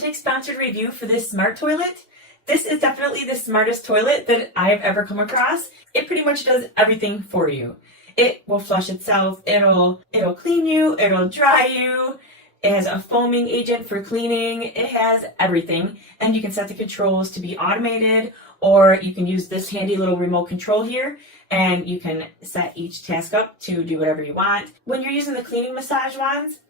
authentic sponsored review for this smart toilet. This is definitely the smartest toilet that I've ever come across. It pretty much does everything for you. It will flush itself, it'll clean you, it'll dry you. It has a foaming agent for cleaning. It has everything. And you can set the controls to be automated, or you can use this handy little remote control here and you can set each task up to do whatever you want. When you're using the cleaning massage wands,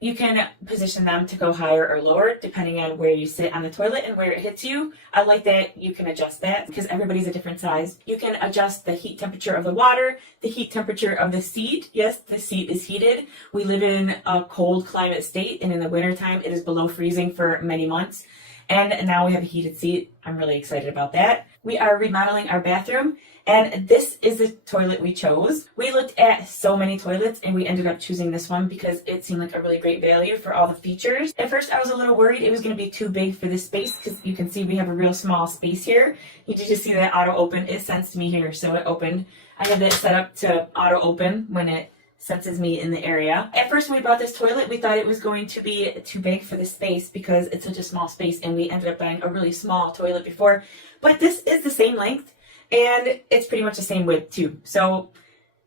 you can position them to go higher or lower depending on where you sit on the toilet and where it hits you. I like that you can adjust that because everybody's a different size. You can adjust the heat temperature of the water, the heat temperature of the seat. Yes, the seat is heated. We live in a cold climate state, and in the wintertime it is below freezing for many months. And now we have a heated seat. I'm really excited about that. We are remodeling our bathroom, and this is the toilet we chose. We looked at so many toilets and we ended up choosing this one because it seemed like a really great value for all the features. At first I was a little worried it was going to be too big for this space because you can see we have a real small space here. You did just see that auto open. It sensed me here, so it opened. I have it set up to auto open when it senses me in the area. At first when we bought this toilet, we thought it was going to be too big for the space because it's such a small space, and we ended up buying a really small toilet before. But this is the same length and it's pretty much the same width too. So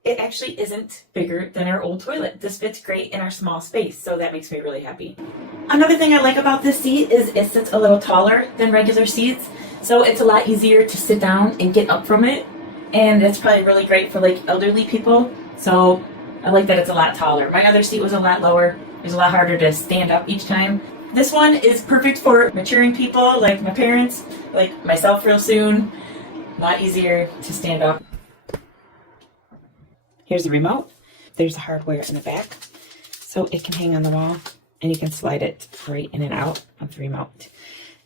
it actually isn't bigger than our old toilet. This fits great in our small space, so that makes me really happy. Another thing I like about this seat is it sits a little taller than regular seats, so it's a lot easier to sit down and get up from it, and it's probably really great for like elderly people. So I like that it's a lot taller. My other seat was a lot lower. It was a lot harder to stand up each time. This one is perfect for maturing people like my parents, like myself real soon. A lot easier to stand up. Here's the remote. There's the hardware in the back, so it can hang on the wall and you can slide it right in and out of the remote.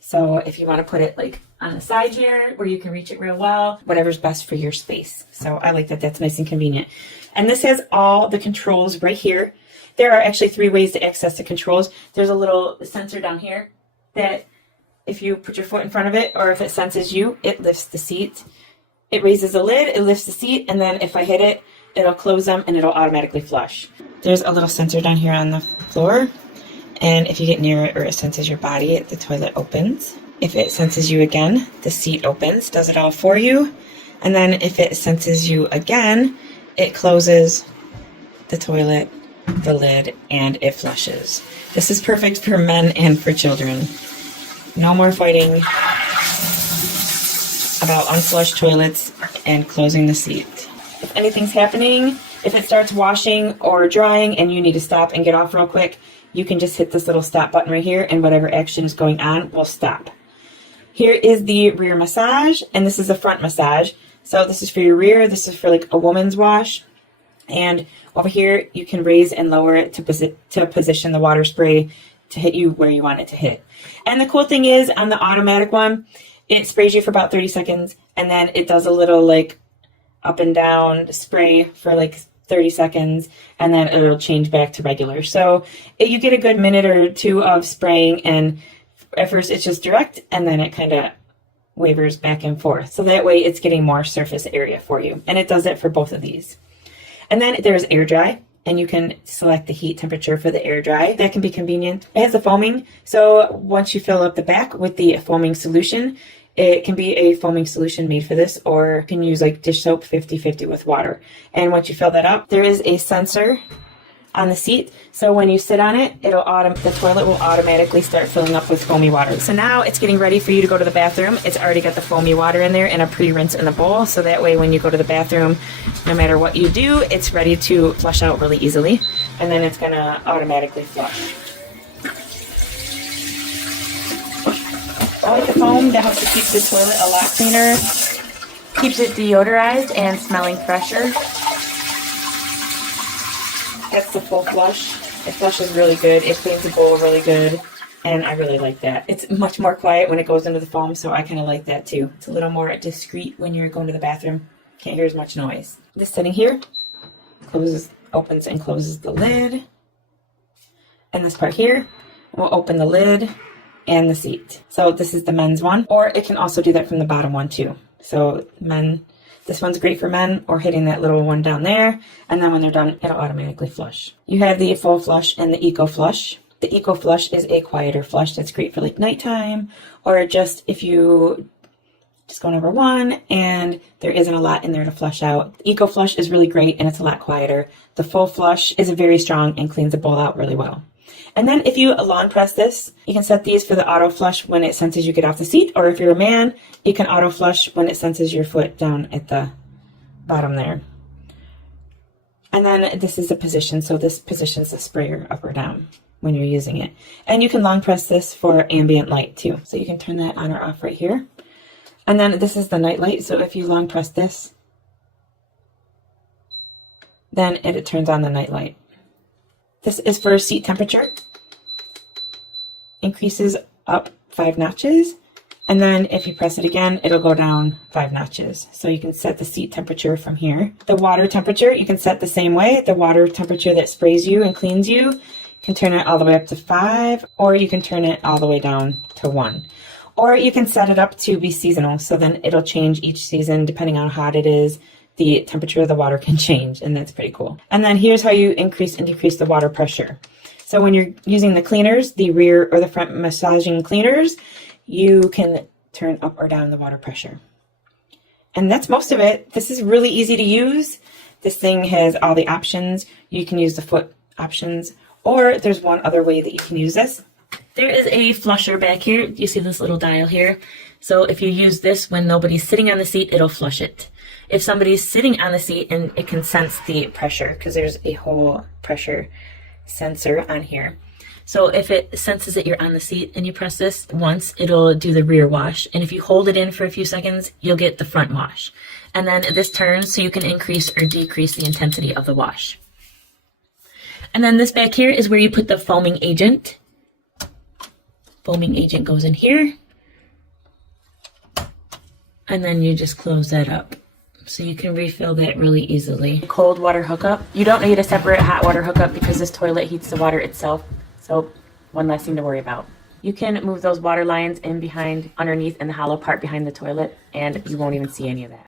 So if you want to put it like on the side here where you can reach it real well, whatever's best for your space. So I like that. That's nice and convenient. And this has all the controls right here. There are actually 3 ways to access the controls. There's a little sensor down here that if you put your foot in front of it, or if it senses you, it lifts the seat. It raises the lid, it lifts the seat, and then if I hit it, it'll close them and it'll automatically flush. There's a little sensor down here on the floor, and if you get near it or it senses your body, the toilet opens. If it senses you again, the seat opens, does it all for you. And then if it senses you again, it closes the toilet, the lid, and it flushes. This is perfect for men and for children. No more fighting about unflushed toilets and closing the seat. If anything's happening, if it starts washing or drying and you need to stop and get off real quick, you can just hit this little stop button right here, and whatever action is going on will stop. Here is the rear massage, and this is the front massage. So this is for your rear, this is for like a woman's wash. And over here, you can raise and lower it to position the water spray to hit you where you want it to hit. And the cool thing is, on the automatic one, it sprays you for about 30 seconds, and then it does a little like up and down spray for like 30 seconds, and then it'll change back to regular. So you get a good minute or 2 of spraying, and at first it's just direct, and then it kind of wavers back and forth. So that way it's getting more surface area for you. And it does it for both of these. And then there's air dry, and you can select the heat temperature for the air dry. That can be convenient. It has the foaming, so once you fill up the back with the foaming solution, it can be a foaming solution made for this, or you can use like dish soap 50-50 with water. And once you fill that up, there is a sensor on the seat, so when you sit on it, the toilet will automatically start filling up with foamy water. So now it's getting ready for you to go to the bathroom. It's already got the foamy water in there and a pre-rinse in the bowl, so that way when you go to the bathroom, no matter what you do, it's ready to flush out really easily, and then it's going to automatically flush. I like the foam. That helps to keep the toilet a lot cleaner, keeps it deodorized and smelling fresher. That's the full flush. It flushes really good. It cleans the bowl really good. And I really like that. It's much more quiet when it goes into the foam, so I kind of like that too. It's a little more discreet when you're going to the bathroom. Can't hear as much noise. This setting here opens and closes the lid. And this part here will open the lid and the seat. So this is the men's one, or it can also do that from the bottom one too. So this one's great for men, or hitting that little one down there, and then when they're done, it'll automatically flush. You have the full flush and the eco flush. The Eco Flush is a quieter flush that's great for like nighttime, or just if you just go number one and there isn't a lot in there to flush out. The Eco Flush is really great and it's a lot quieter. The Full Flush is very strong and cleans the bowl out really well. And then if you long press this, you can set these for the auto flush when it senses you get off the seat, or if you're a man, you can auto flush when it senses your foot down at the bottom there. And then this is a position, so this positions the sprayer up or down when you're using it. And you can long press this for ambient light too. So you can turn that on or off right here. And then this is the night light, so if you long press this, then it turns on the night light. This is for seat temperature. Increases up 5 notches. And then if you press it again, it'll go down 5 notches. So you can set the seat temperature from here. The water temperature, you can set the same way. The water temperature that sprays you and cleans you, you can turn it all the way up to 5, or you can turn it all the way down to 1. Or you can set it up to be seasonal. So then it'll change each season depending on how hot it is. The temperature of the water can change, and that's pretty cool. And then here's how you increase and decrease the water pressure. So when you're using the cleaners, the rear or the front massaging cleaners, you can turn up or down the water pressure. And that's most of it. This is really easy to use. This thing has all the options. You can use the foot options, or there's one other way that you can use this. There is a flusher back here. You see this little dial here? So if you use this when nobody's sitting on the seat, it'll flush it. If somebody's sitting on the seat, and it can sense the pressure because there's a whole pressure sensor on here. So if it senses that you're on the seat and you press this once, it'll do the rear wash. And if you hold it in for a few seconds, you'll get the front wash. And then this turns so you can increase or decrease the intensity of the wash. And then this back here is where you put the foaming agent. Foaming agent goes in here. And then you just close that up. So you can refill that really easily. Cold water hookup. You don't need a separate hot water hookup because this toilet heats the water itself. So one less thing to worry about. You can move those water lines in behind, underneath, in the hollow part behind the toilet, and you won't even see any of that.